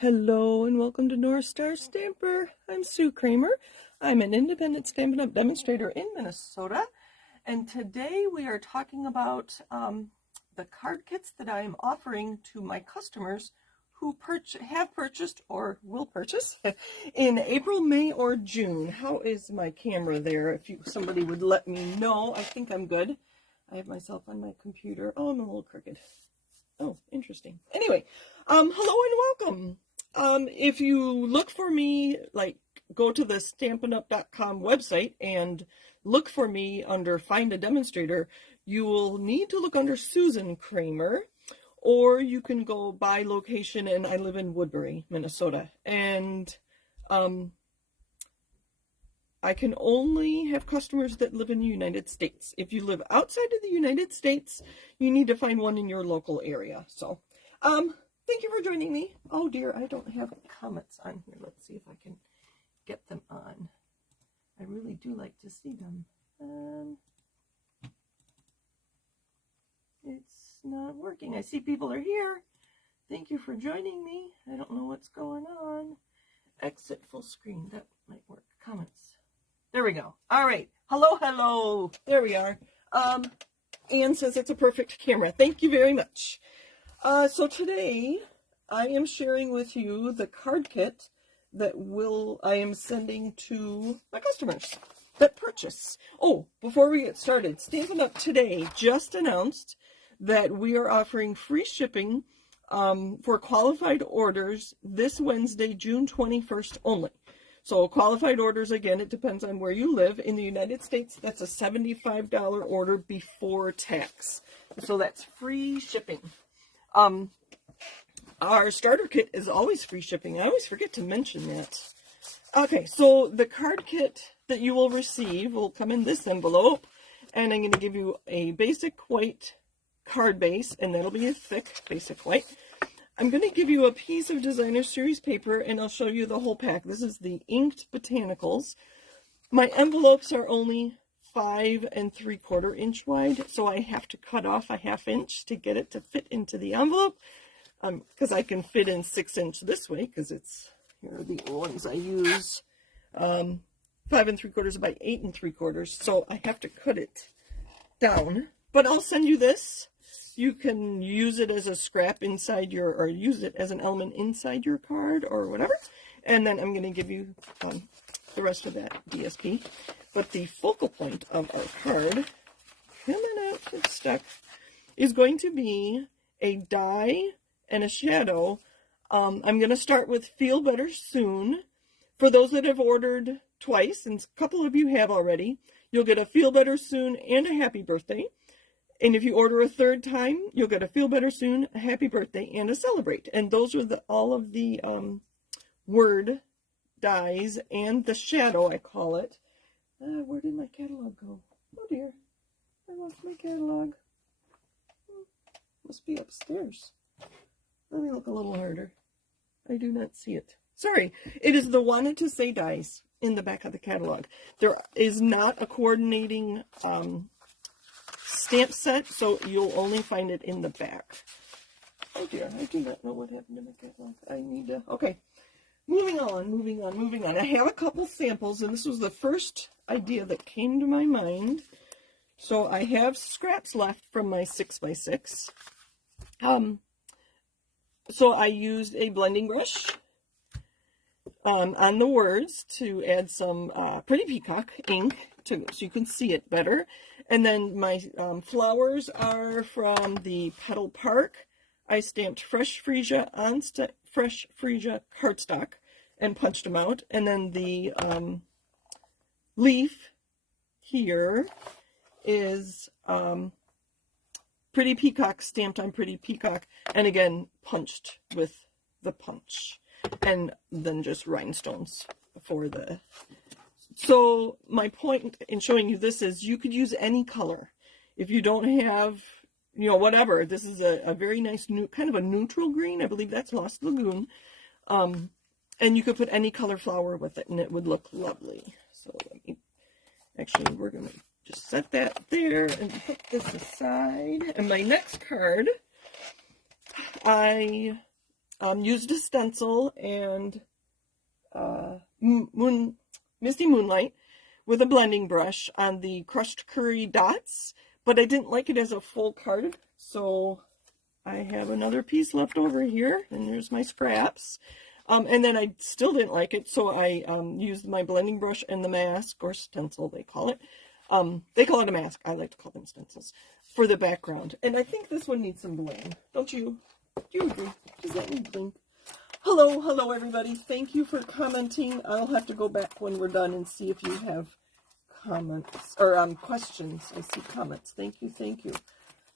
Hello and welcome to North Star Stamper. I'm Sue Kramer. I'm an independent Stampin' Up! Demonstrator in Minnesota, and today we are talking about the card kits that I am offering to my customers who have purchased or will purchase in April, May, or June. How is my camera there? If somebody would let me know. I think I'm good. I have myself on my computer. Oh, I'm a little crooked. Oh, interesting. Anyway, hello and welcome. If you look for me, go to the stampinup.com website and look for me under Find a Demonstrator, you will need to look under Susan Kramer, or you can go by location, and I live in Woodbury, Minnesota. And I can only have customers that live in the United States. If you live outside of the United States, you need to find one in your local area. So, thank you for joining me. Oh dear, I don't have comments on here. Let's see if I can get them on. I really do like to see them. It's not working. I see people are here. Thank you for joining me. I don't know what's going on. Exit full screen. That might work. Comments. There we go. All right. Hello, hello. There we are. Anne says it's a perfect camera. Thank you very much. So today I am sharing with you the card kit that I am sending to my customers that purchase. Oh, before we get started, Stampin' Up! Today just announced that we are offering free shipping for qualified orders this Wednesday, June 21st only. So qualified orders, again, it depends on where you live. In the United States, that's a $75 order before tax. So that's free shipping. Our starter kit is always free shipping. I always forget to mention that. Okay, so the card kit that you will receive will come in this envelope, and I'm going to give you a basic white card base, and that'll be a thick basic white. I'm going to give you a piece of Designer Series paper, and I'll show you the whole pack. This is the Inked Botanicals. My envelopes are only 5 3/4 inch wide, so I have to cut off a 1/2 inch to get it to fit into the envelope, because I can fit in 6 inch this way, because here are the ones I use, 5 3/4 by 8 3/4, so I have to cut it down. But I'll send you this. You can use it as a scrap inside or use it as an element inside your card or whatever. And then I'm going to give you the rest of that DSP. But the focal point of our card, coming out, it's stuck, is going to be a die and a shadow. I'm going to start with Feel Better Soon. For those that have ordered twice, and a couple of you have already, you'll get a Feel Better Soon and a Happy Birthday. And if you order a third time, you'll get a Feel Better Soon, a Happy Birthday, and a Celebrate. And those are all of the word dies and the shadow, I call it. Where did my catalog go? Oh dear, I lost my catalog. Must be upstairs. Let me look a little harder. I do not see it. Sorry, it is the Wanted to Say dies in the back of the catalog. There is not a coordinating stamp set, so you'll only find it in the back. Oh dear, I do not know what happened to my catalog. I need to, okay. Moving on. I have a couple samples, and this was the first idea that came to my mind. So I have scraps left from my 6x6. So I used a blending brush on the words to add some Pretty Peacock ink so you can see it better. And then my flowers are from the Petal Park. I stamped Fresh Freesia on Fresh Freesia cardstock and punched them out. And then the leaf here is Pretty Peacock stamped on Pretty Peacock, and again punched with the punch, and then just rhinestones for the. So my point in showing you this is you could use any color. If you don't have, whatever, this is a very nice kind of a neutral green. I believe that's Lost Lagoon. And you could put any color flower with it and it would look lovely. So we're going to just set that there and put this aside. And my next card, I used a stencil and Misty Moonlight with a blending brush on the crushed curry dots, but I didn't like it as a full card, so I have another piece left over here, and there's my scraps. And then I still didn't like it, so I used my blending brush and the mask, or stencil they call it. They call it a mask. I like to call them stencils, for the background. And I think this one needs some bling. Don't you? Do you agree? Does that need bling? Hello everybody. Thank you for commenting. I'll have to go back when we're done and see if you have comments, or questions. I see comments. Thank you.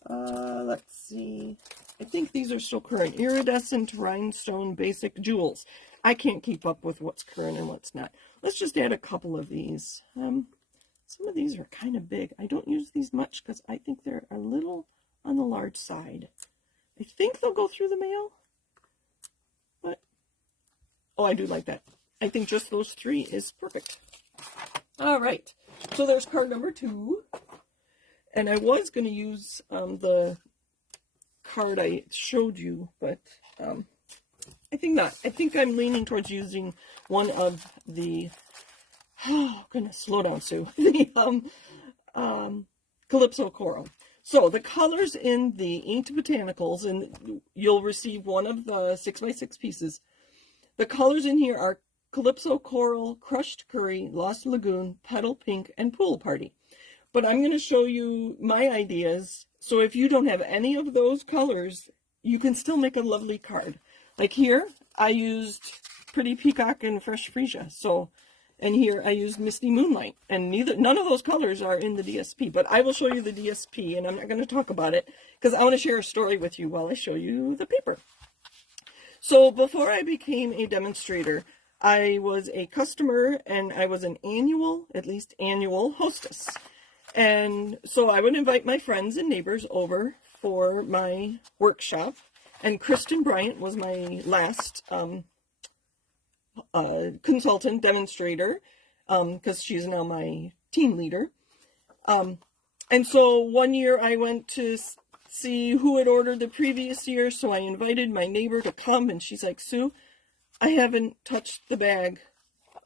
Let's see. I think these are still current. Iridescent rhinestone basic jewels. I can't keep up with what's current and what's not. Let's just add a couple of these. Some of these are kind of big. I don't use these much because I think they're a little on the large side. I think they'll go through the mail. But, oh, I do like that. I think just those 3 is perfect. All right. So there's card number 2. And I was going to use the card I showed you, but I think not. I think I'm leaning towards using one of the, oh goodness, slow down, Sue, the Calypso Coral. So the colors in the Inked Botanicals, and you'll receive one of the 6x6 pieces. The colors in here are Calypso Coral, Crushed Curry, Lost Lagoon, Petal Pink, and Pool Party. But I'm going to show you my ideas. So if you don't have any of those colors, you can still make a lovely card. Like here, I used Pretty Peacock and Fresh Freesia. So, and here I used Misty Moonlight. And none of those colors are in the DSP. But I will show you the DSP, and I'm not going to talk about it because I want to share a story with you while I show you the paper. So before I became a demonstrator, I was a customer and I was an at least annual hostess. And so I would invite my friends and neighbors over for my workshop. And Kristen Bryant was my last consultant demonstrator, because she's now my team leader. And so one year I went to see who had ordered the previous year. So I invited my neighbor to come, and she's like, Sue, I haven't touched the bag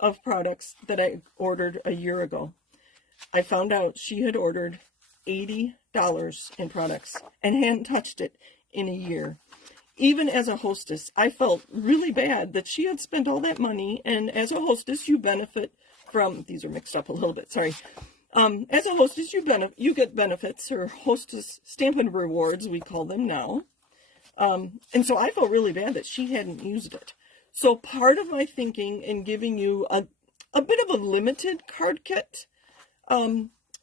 of products that I ordered a year ago. I found out she had ordered $80 in products and hadn't touched it in a year. Even as a hostess, I felt really bad that she had spent all that money, and as a hostess, you benefit from, these are mixed up a little bit, sorry. As a hostess, you get benefits, or hostess Stampin' Rewards, we call them now. And so I felt really bad that she hadn't used it. So part of my thinking in giving you a bit of a limited card kit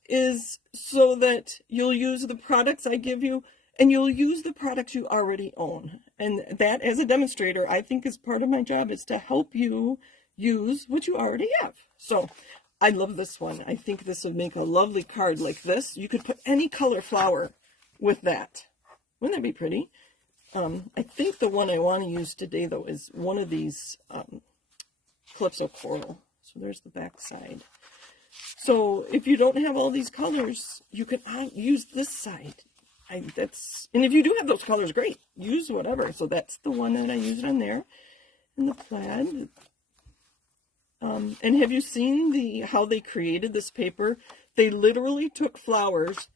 is so that you'll use the products I give you, and you'll use the products you already own. And that, as a demonstrator, I think is part of my job, is to help you use what you already have. So I love this one. I think this would make a lovely card like this. You could put any color flower with that. Wouldn't that be pretty? I think the one I want to use today, though, is one of these Calypso Coral. So there's the back side. So if you don't have all these colors, you can use this side. And if you do have those colors, great. Use whatever. So that's the one that I used on there. And the plaid. And have you seen how they created this paper? They literally took flowers,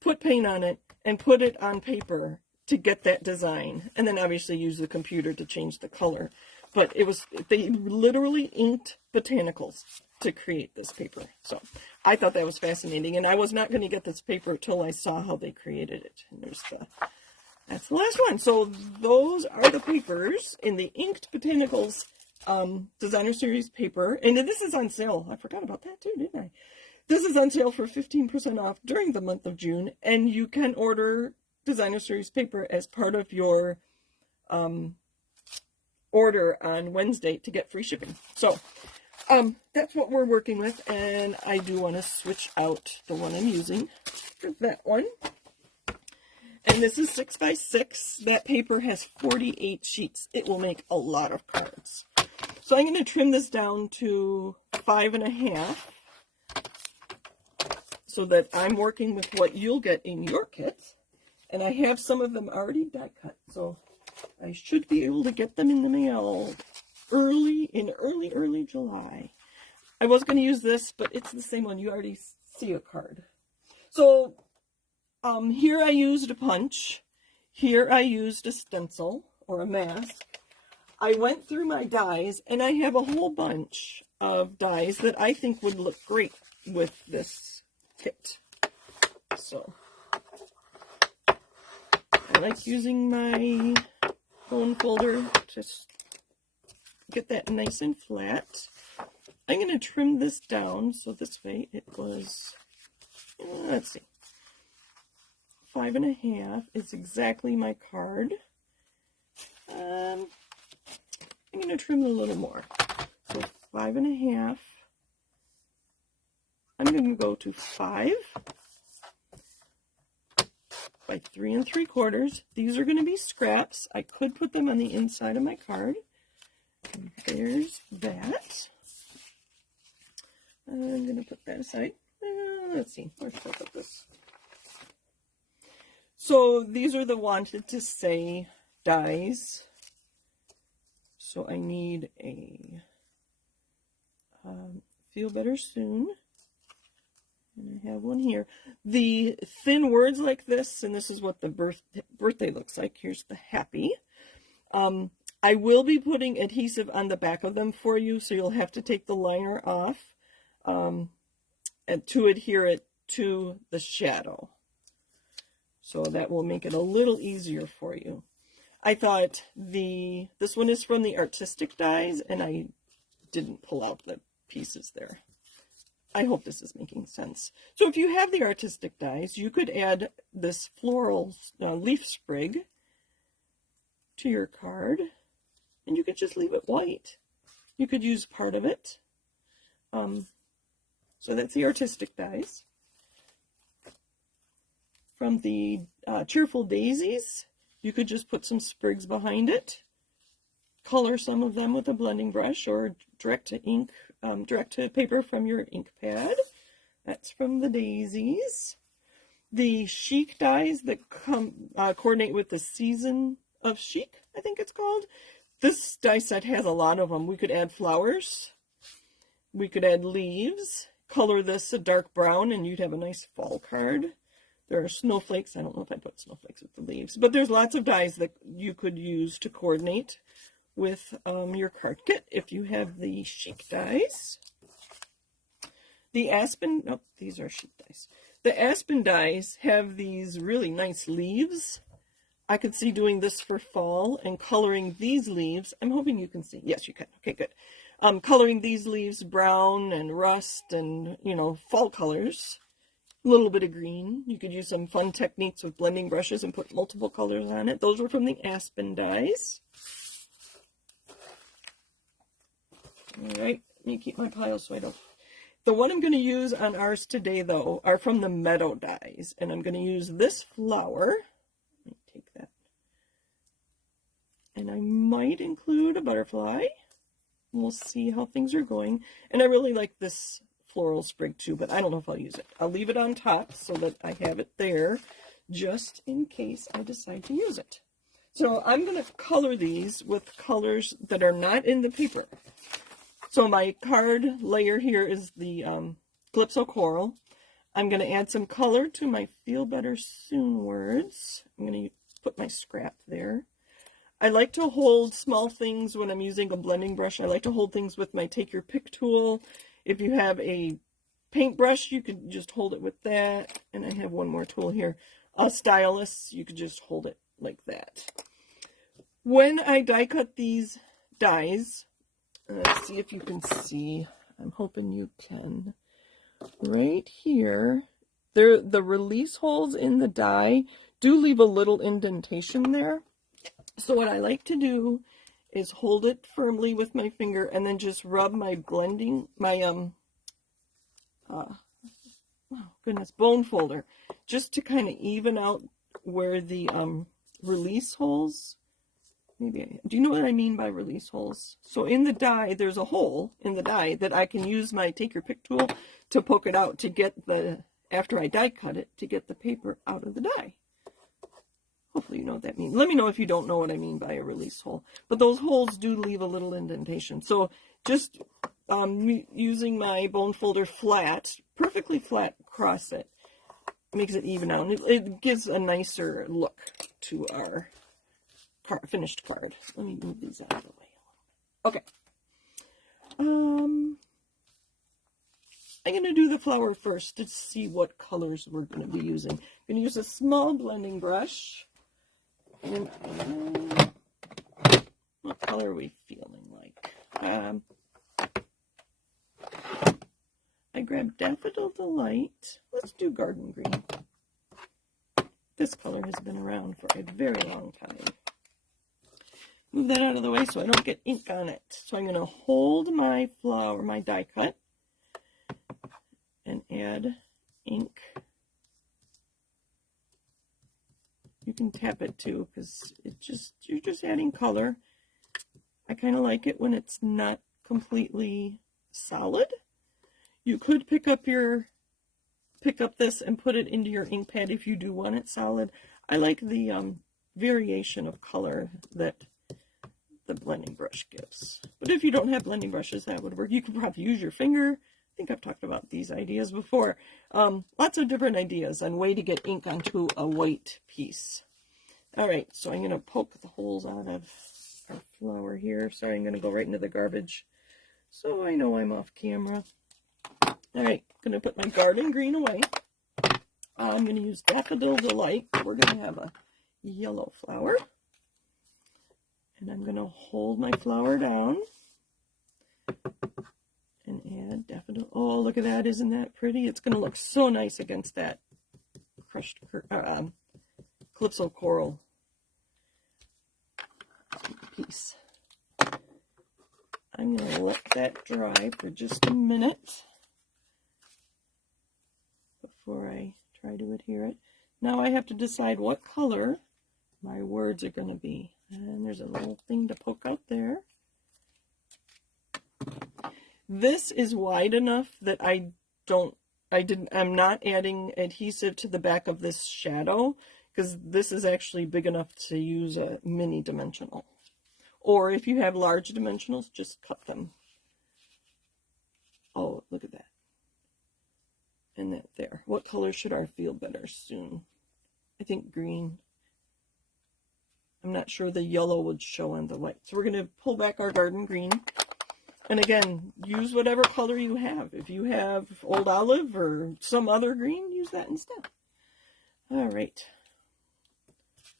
put paint on it, and put it on paper to get that design. And then obviously use the computer to change the color. But they literally inked botanicals to create this paper. So I thought that was fascinating, and I was not going to get this paper till I saw how they created it. And that's the last one. So those are the papers in the Inked Botanicals Designer Series paper. And this is on sale. I forgot about that too, didn't I? This is on sale for 15% off during the month of June, and you can order Designer Series paper as part of your order on Wednesday to get free shipping. So that's what we're working with, and I do want to switch out the one I'm using for that one. And this is 6x6. That paper has 48 sheets. It will make a lot of cards. So I'm going to trim this down to 5.5 so that I'm working with what you'll get in your kit. And I have some of them already die cut. So I should be able to get them in the mail early July. I was going to use this, but it's the same one. You already see a card. So here I used a punch. Here I used a stencil or a mask. I went through my dies, and I have a whole bunch of dies that I think would look great with this kit. So I like using my bone folder to get that nice and flat. I'm going to trim this down, so this way it was, let's see, 5.5 is exactly my card. I'm going to trim a little more. So 5.5. I'm going to go to 5 by 3 3/4. These are going to be scraps. I could put them on the inside of my card. And there's that. I'm going to put that aside. Let's see, where should I put this? So these are the wanted to say dies. So I need a Feel Better Soon. And I have one here. The thin words like this, and this is what the birthday looks like. Here's the happy. I will be putting adhesive on the back of them for you, so you'll have to take the liner off and to adhere it to the shadow. So that will make it a little easier for you. I thought this one is from the artistic dies, and I didn't pull out the pieces there. I hope this is making sense. So if you have the artistic dies, you could add this floral leaf sprig to your card, and you could just leave it white. You could use part of it. So that's the artistic dies. From the Cheerful Daisies, you could just put some sprigs behind it, color some of them with a blending brush, or direct to paper from your ink pad. That's from the Daisies. The Chic dies that coordinate with the Season of Chic, I think it's called. This die set has a lot of them. We could add flowers. We could add leaves. Color this a dark brown, and you'd have a nice fall card. There are snowflakes. I don't know if I put snowflakes with the leaves, but there's lots of dies that you could use to coordinate with your card kit if you have the Chic dies. The Aspen, oh, these are Chic dies. The Aspen dies have these really nice leaves. I could see doing this for fall and coloring these leaves. I'm hoping you can see. Yes, you can. Okay, good. Coloring these leaves brown and rust and, fall colors. A little bit of green. You could use some fun techniques with blending brushes and put multiple colors on it. Those were from the Aspen dies. All right, let me keep my pile so I don't. The one I'm going to use on ours today, though, are from the Meadow dies. And I'm going to use this flower. Let me take that. And I might include a butterfly. We'll see how things are going. And I really like this floral sprig too, but I don't know if I'll use it. I'll leave it on top so that I have it there just in case I decide to use it. So I'm going to color these with colors that are not in the paper. So my card layer here is the Calypso Coral. I'm going to add some color to my Feel Better Soon words. I'm going to put my scrap there. I like to hold small things when I'm using a blending brush. I like to hold things with my Take Your Pick tool. If you have a paintbrush, you could just hold it with that. And I have one more tool here. A stylus, you could just hold it like that. When I die cut these dies, let's see if you can see. I'm hoping you can. Right here, the release holes in the die do leave a little indentation there. So what I like to do is hold it firmly with my finger and then just rub my bone folder just to kind of even out where the release holes. Do you know what I mean by release holes? So in the die, there's a hole in the die that I can use my Take Your Pick tool to poke it out to get after I die cut it, to get the paper out of the die. Hopefully you know what that means. Let me know if you don't know what I mean by a release hole. But those holes do leave a little indentation. So just using my bone folder flat, perfectly flat across it, makes it even out. It gives a nicer look to our finished card. Let me move these out of the way. Okay. I'm going to do the flower first to see what colors we're going to be using. I'm going to use a small blending brush. And, what color are we feeling like? I grabbed Daffodil Delight. Let's do Garden Green. This color has been around for a very long time. Move that out of the way so I don't get ink on it. So I'm going to hold my flower, my die cut, and add ink. You can tap it too, because you're just adding color. I kind of like it when it's not completely solid. You could pick up this and put it into your ink pad if you do want it solid. I like the variation of color that the blending brush gives. But if you don't have blending brushes, that would work. You could probably use your finger. I think I've talked about these ideas before. Lots of different ideas on way to get ink onto a white piece. All right, so I'm going to poke the holes out of our flower here. Sorry, I'm going to go right into the garbage, so I know I'm off camera. All right, I'm going to put my garden green away. I'm going to use Daffodil Delight. We're going to have a yellow flower. And I'm going to hold my flower down and add Daffodil. Oh, look at that. Isn't that pretty? It's going to look so nice against that crushed Calypso Coral piece. I'm going to let that dry for just a minute before I try to adhere it. Now I have to decide what color my words are going to be. And there's a little thing to poke out there. This is wide enough that I'm not adding adhesive to the back of this shadow, because this is actually big enough to use a mini dimensional. Or if you have large dimensionals, just cut them. Oh, look at that. And that there. What color should our feel better soon? I think green. I'm not sure the yellow would show on the white. So we're going to pull back our garden green. And again, use whatever color you have. If you have old olive or some other green, use that instead. All right.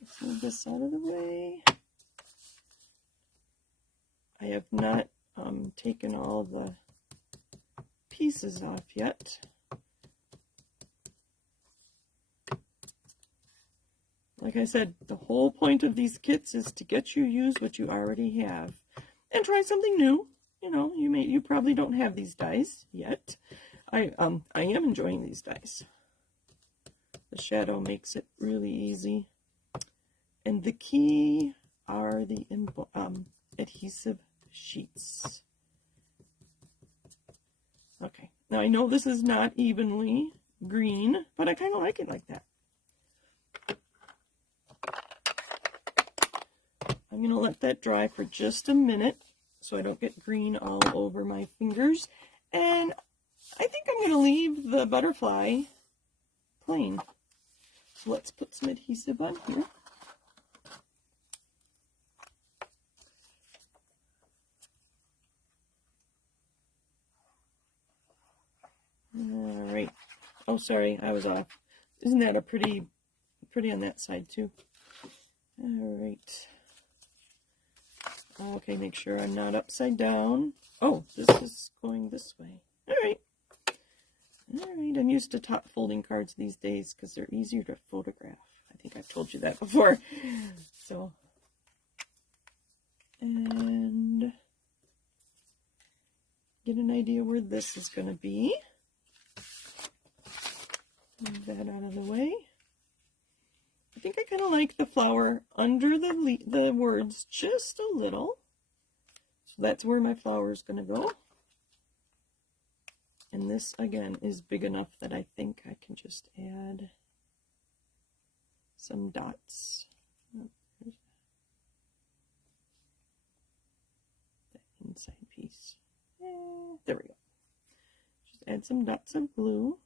Let's move this out of the way. I have not taken all the pieces off yet. Like I said, the whole point of these kits is to get you use what you already have and try something new. You know, you probably don't have these dies yet. I am enjoying these dies. The shadow makes it really easy. And the key are the adhesive sheets. Okay, now I know this is not evenly green, but I kind of like it like that. I'm going to let that dry for just a minute so I don't get green all over my fingers. And I think I'm going to leave the butterfly plain. So let's put some adhesive on here. All right. Oh, sorry, I was off. Isn't that a pretty on that side too? All right. Okay, make sure I'm not upside down. Oh, this is going this way. All right. All right, I'm used to top folding cards these days because they're easier to photograph. I think I've told you that before. So, and get an idea where this is going to be. Move that out of the way. I think I kind of like the flower under the words just a little. So that's where my flower is going to go. And this, again, is big enough that I think I can just add some dots inside piece. There we go. Just add some dots of glue.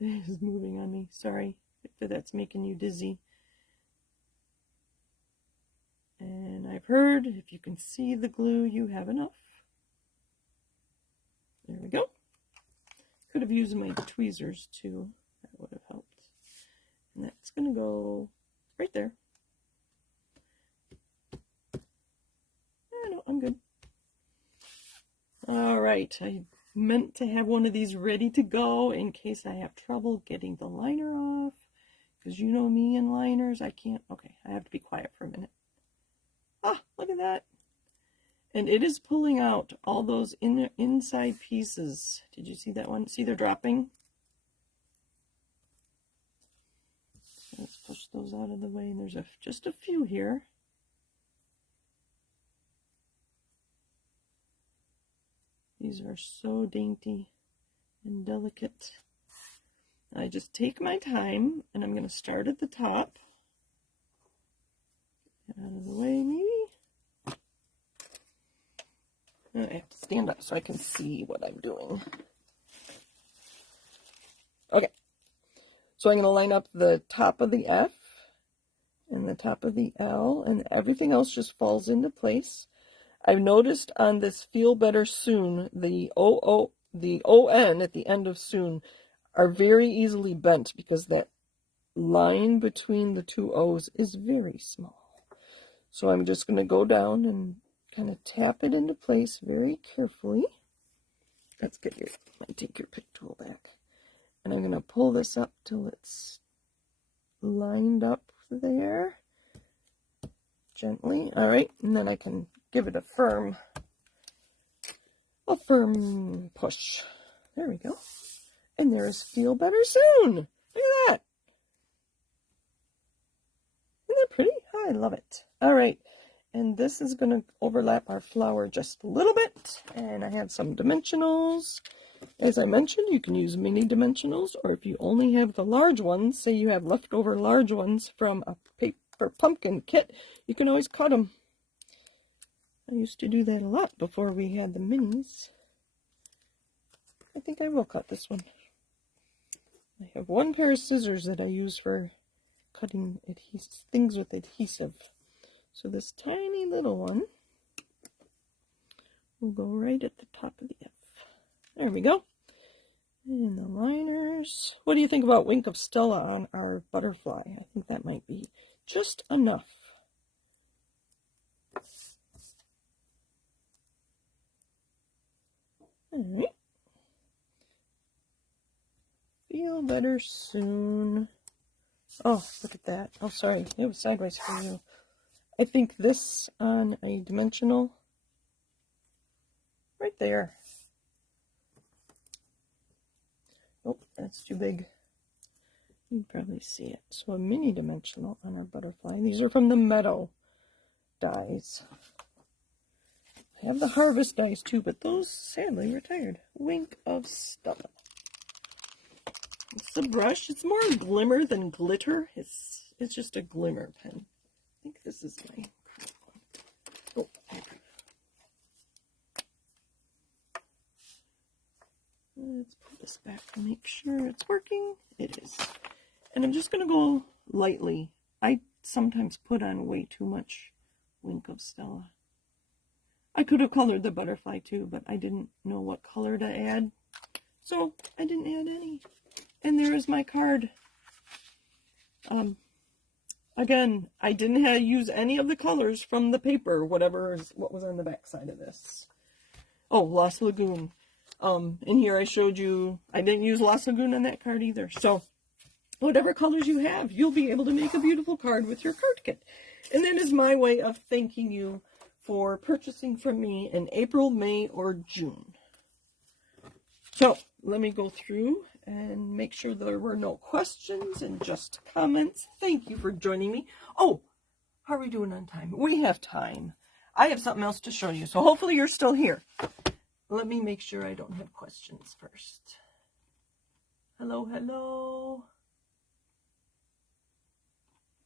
It is moving on me. Sorry if that's making you dizzy. And I've heard if you can see the glue, you have enough. There we go. Could have used my tweezers too. That would have helped. And that's going to go right there. No, I'm good. All right. I meant to have one of these ready to go in case I have trouble getting the liner off. Because you know me and liners, I can't. Okay, I have to be quiet for a minute. Ah, look at that. And it is pulling out all those inside pieces. Did you see that one? See they're dropping? Let's push those out of the way. And there's just a few here. These are so dainty and delicate. I just take my time, and I'm going to start at the top. Get out of the way, maybe. I have to stand up so I can see what I'm doing. Okay. So I'm going to line up the top of the F and the top of the L, and everything else just falls into place. I've noticed on this Feel Better Soon, the ON at the end of soon are very easily bent because that line between the two O's is very small. So I'm just going to go down and kind of tap it into place very carefully. Let's take your pick tool back. And I'm going to pull this up till it's lined up there. Gently. All right. And then I can give it a firm push. There we go. And there's Feel Better Soon. Look at that. Isn't that pretty? Oh, I love it. All right. And this is going to overlap our flower just a little bit. And I have some dimensionals. As I mentioned, you can use mini dimensionals, or if you only have the large ones, say you have leftover large ones from a paper pumpkin kit, you can always cut them. I used to do that a lot before we had the minis. I think I will cut this one. I have one pair of scissors that I use for cutting things with adhesive. So this tiny little one will go right at the top of the F. There we go. And the liners. What do you think about Wink of Stella on our butterfly? I think that might be just enough. All right. Feel Better Soon. Oh, look at that. Oh, sorry. It was sideways for you. I think this on a dimensional right there. Oh, that's too big. You can probably see it. So a mini dimensional on our butterfly. These are from the Meadow dies. I have the Harvest dies too, but those sadly retired. Wink of Stella. It's a brush. It's more glimmer than glitter. It's just a glimmer pen. I think this is my oh, let's put this back to make sure it's working. It is. And I'm just going to go lightly. I sometimes put on way too much Wink of Stella. I could have colored the butterfly too, but I didn't know what color to add. So I didn't add any. And there is my card. Again, I didn't use any of the colors from the paper, what was on the back side of this. Oh, Lost Lagoon. In here I showed you, I didn't use Lost Lagoon on that card either. So, whatever colors you have, you'll be able to make a beautiful card with your card kit. And that is my way of thanking you for purchasing from me in April, May, or June. So, let me go through and make sure there were no questions and just comments. Thank you for joining me. Oh, how are we doing on time? We have time. I have something else to show you, so hopefully you're still here. Let me make sure I don't have questions first. Hello, hello.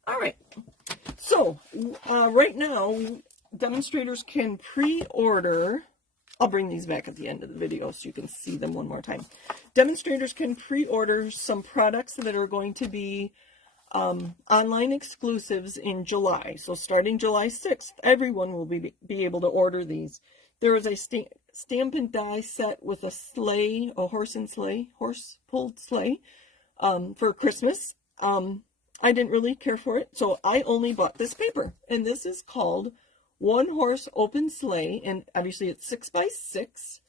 All right. So, right now, demonstrators can pre-order. I'll bring these back at the end of the video so you can see them one more time. Demonstrators can pre-order some products that are going to be online exclusives in July. So starting July 6th, everyone will be able to order these. There is a stamp and die set with a sleigh, a horse-pulled sleigh for Christmas. I didn't really care for it, so I only bought this paper. And this is called One Horse Open Sleigh, and obviously it's 6x6.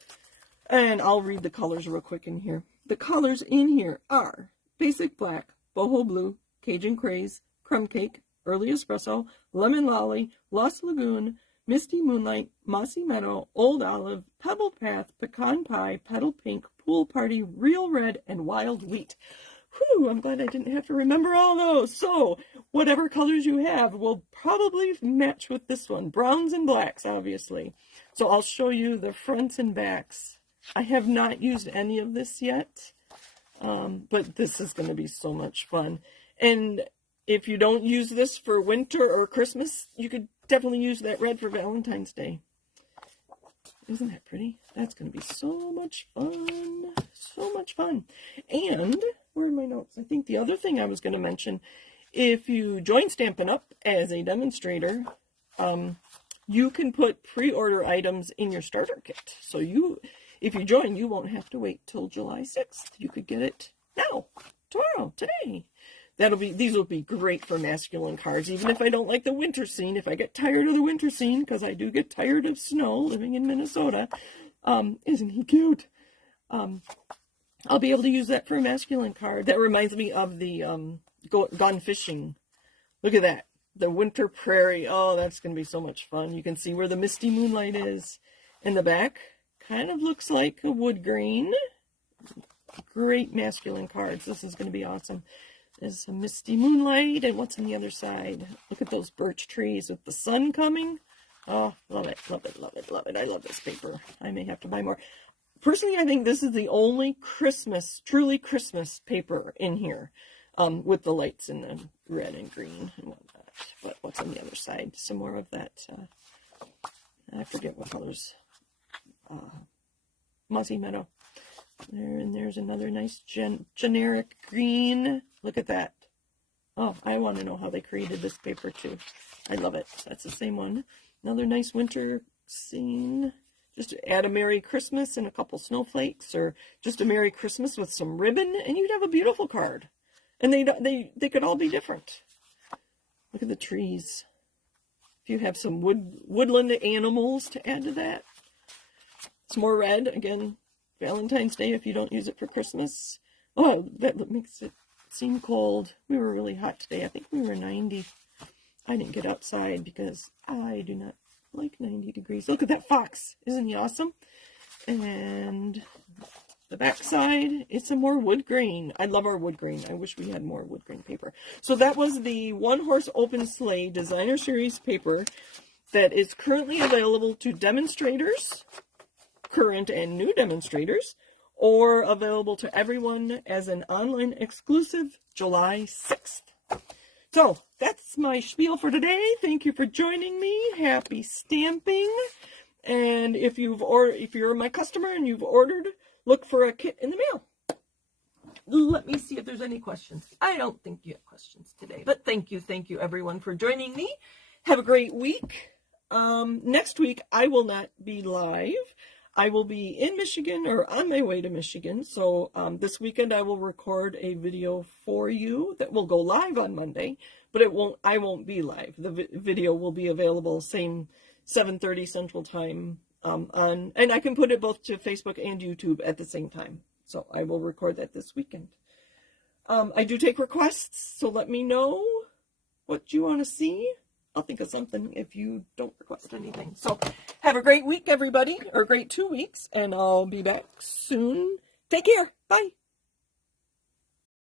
And I'll read the colors real quick in here. The colors in here are Basic Black, Boho Blue, Cajun Craze, Crumb Cake, Early Espresso, Lemon Lolly, Lost Lagoon, Misty Moonlight, Mossy Meadow, Old Olive, Pebble Path, Pecan Pie, Petal Pink, Pool Party, Real Red, and Wild Wheat. Whew, I'm glad I didn't have to remember all those. So, whatever colors you have will probably match with this one. Browns and blacks, obviously. So I'll show you the fronts and backs. I have not used any of this yet, but this is going to be so much fun. And if you don't use this for winter or Christmas, you could definitely use that red for Valentine's Day. Isn't that pretty? That's going to be so much fun. So much fun. And, where are my notes? I think the other thing I was going to mention, if you join Stampin' Up! As a demonstrator, you can put pre-order items in your starter kit. So if you join, you won't have to wait till July 6th. You could get it now, tomorrow, today. These will be great for masculine cards, even if I don't like the winter scene. If I get tired of the winter scene, because I do get tired of snow living in Minnesota, isn't he cute? I'll be able to use that for a masculine card. That reminds me of the Gone Fishing. Look at that. The Winter Prairie. Oh, that's going to be so much fun. You can see where the Misty Moonlight is. In the back, kind of looks like a wood grain. Great masculine cards. This is going to be awesome. There's a Misty Moonlight, and what's on the other side? Look at those birch trees with the sun coming. Oh, love it, love it, love it, love it. I love this paper. I may have to buy more. Personally, I think this is the only truly Christmas paper in here, with the lights in the red and green and whatnot. But what's on the other side? Some more of that, I forget what colors. Mossy Meadow. And there's another nice generic green. Look at that. Oh, I want to know how they created this paper too. I love it. That's the same one. Another nice winter scene. Just add a Merry Christmas and a couple snowflakes, or just a Merry Christmas with some ribbon, and you'd have a beautiful card. And they could all be different. Look at the trees. If you have some woodland animals to add to that. It's more red. Again, Valentine's Day if you don't use it for Christmas. Oh, that makes it seem cold. We were really hot today. I think we were 90. I didn't get outside because I do not like 90 degrees. Look at that fox. Isn't he awesome? And the back side, it's a more wood grain. I love our wood grain. I wish we had more wood grain paper. So that was the One Horse Open Sleigh Designer Series paper that is currently available to demonstrators, current and new demonstrators, or available to everyone as an online exclusive July 6th. So that's my spiel for today. Thank you for joining me. Happy stamping. And if you're my customer and you've ordered, look for a kit in the mail. Let me see if there's any questions. I don't think you have questions today, but thank you everyone for joining me. Have a great week. Next week I will not be live. I will be in Michigan, or on my way to Michigan. So this weekend I will record a video for you that will go live on Monday, but I won't be live. The video will be available same 7:30 Central Time and I can put it both to Facebook and YouTube at the same time. So I will record that this weekend. I do take requests, so let me know what you want to see. I'll think of something if you don't request anything. So have a great week, everybody, or a great 2 weeks, and I'll be back soon. Take care. Bye.